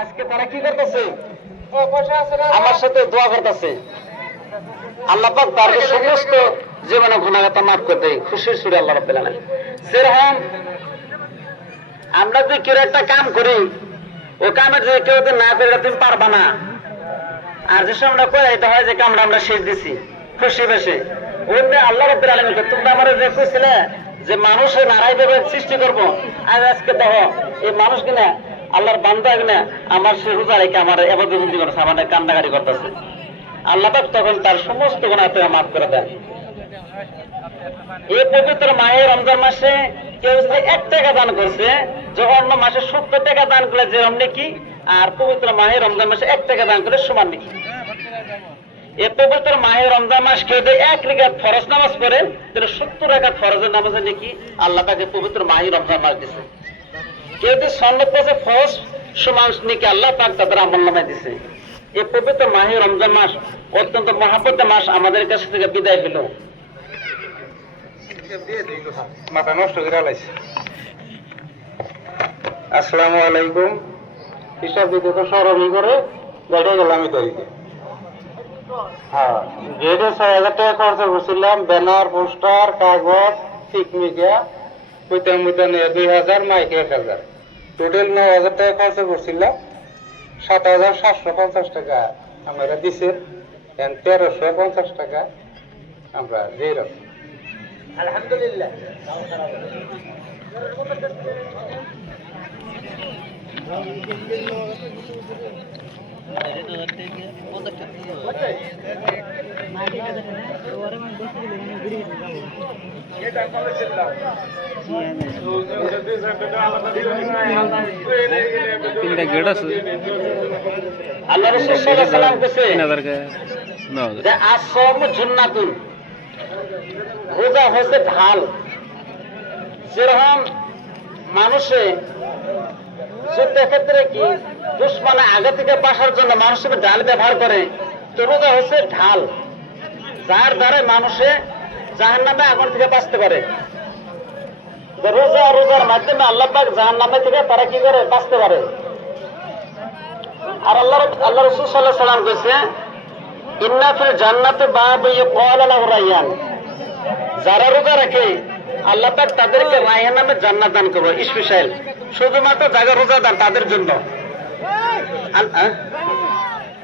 আজকে তারা কি করতেছে? আমার সাথে দোয়া করতেছে। আল্লাহ পাক তার সমস্ত জীবনে গুণাগত মাফ করে দেয়। খুশির সুরে আল্লাহ রাব্বুল আলামিন। সেরকম আমরা যে কেউ একটা কাম করি ও কামের যে কেউ যদি না করে তুমি পারবা না। আর যে সময় আমরা করে এটা হয় যে কামটা আমরা শেষ দিছি। খুশি বেশি। অন্য আল্লাহ রব্বুল আলামিন তোমরা আমার যে কইছিলে যে মানুষের নারাই সৃষ্টি করব আর আজকে দেখো এই মানুষ কিনা আল্লাহর বান্দা কিনা আমার সে রোজা রেখে আমার এবার বন্দি করছে আমার কান্দাকারি করতেছে। আল্লাহ তখন তার সমস্ত গুণা থেকে মাফ করে দেন। এই পবিত্র মায়ের রমজান মাসে কেউ যদি এক টাকা দান করছে, যে অন্য মাসে সত্তর টাকা দান করলে যে অমনি কি? আর পবিত্র মাহের রমজান মাসে এক টাকা দান করলে সমান নাকি? এই পবিত্র মাহের রমজান মাস কেউ যদি এক রেখাত ফরজ নামাজ পড়েন তাহলে সত্তর রেখাত ফরজের নামাজে নাকি আল্লাহ তাকে পবিত্র মাহি রমজান মাস দিছে। কেউ যদি সন্ন্যত পথে ফরজ সমান নাকি আল্লাহ পাক তাদের আমল নামায় দিছে। এই পবিত্র মাহি রমজান মাস অত্যন্ত মহাপত্য মাস আমাদের কাছ থেকে বিদায় হলো। মাথা নষ্ট করে লাইছে আসসালামু আলাইকুম। হিসাব দিতে তো সরবি করে বেড়ে গেলাম আমি তৈরিতে হ্যাঁ। যেটা ছয় হাজার টাকা খরচা করছিলাম ব্যানার পোস্টার কাগজ পিকমিকা কইতাম মুইতাম নিয়ে দুই হাজার মাইক এক হাজার। টোটাল নয় হাজার টাকা খরচা করছিলাম। সাত হাজার সাতশো পঞ্চাশ টাকা আমরা দিছে। তেরোশো পঞ্চাশ টাকা আমরা দিয়ে রাখছি। আলহামদুলিল্লাহ। ঢাল। যেরকম মানুষে যুদ্ধের ক্ষেত্রে কি, দুশ্মনে আগে থেকে বাসার জন্য মানুষের ঢাল ব্যবহার করে, তো রোজা হচ্ছে ঢাল। যার দ্বারা মানুষে জাহান নামে আগুন থেকে বাঁচতে পারে। রোজা, রোজার মাধ্যমে আল্লাহ পাক জাহান নামে থেকে তারা কি করে? বাঁচতে পারে। আর আল্লাহ আল্লাহ রসুল সাল্লাহ সাল্লাম কইছে ইন্না ফিল জান্নাতে বাব ইয়ুকালা লাহু রায়্যান যারা রোজা রাখে, আল্লাহ পাক তাদেরকে রায়্যান নামে জান্নাত দান করবে, স্পেশাল। শুধুমাত্র যারা রোজা দান তাদের জন্য।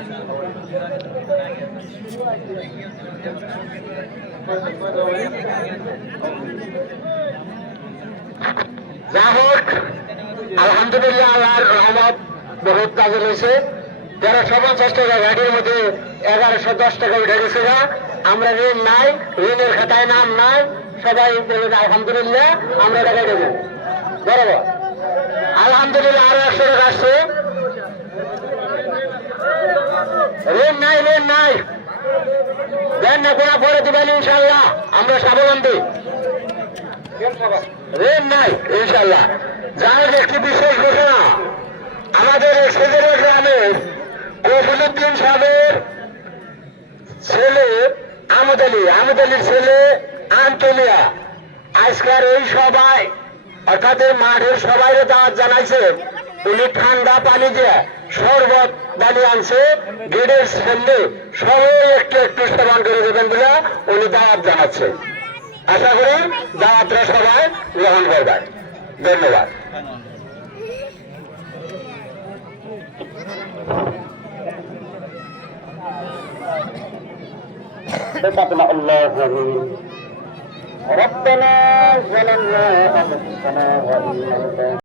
যা হোক আলহামদুলিল্লাহ, আল্লাহর রহমত বহুত কাজে রয়েছে তেরোশো পঞ্চাশ টাকা গাড়ির মধ্যে এগারোশো দশ টাকা উঠে গেছে গা আমরা ঋণ নাই, ঋণের খাতায় নাম নাই, সবাই আলহামদুলিল্লাহ, আমরা টাকা দেবো। বরাবর। আলহামদুলিল্লাহ, আরও একশো টাকা আসছে। ঋণ নাই ঋণ নাই। দেন না কোনা পরে দিবেন ইনশাল্লাহ আমরা স্বাবলম্বী। ঋণ নাই ইনশাল্লাহ যার একটি বিশেষ ঘোষণা, আমাদের সদর গ্রামের কফিলুদ্দিন সাহেবের ছেলে আমদ আলী আমদ আলীর ছেলে আন্তলিয়া আজকের এই সবাই, অর্থাৎ মাঠের সবাই দাওয়াত জানাইছে উনি ঠান্ডা পানি দিয়ে শরবত বানিয়ে আনছে গেটের সামনে সবাই একটু একটু সেবন করে দেবেন বলে উনি দাওয়াত জানাচ্ছে আশা করি দাওয়াতরা সবাই গ্রহণ করবেন ধন্যবাদ ربنا ظلمنا أنفسنا وإن لم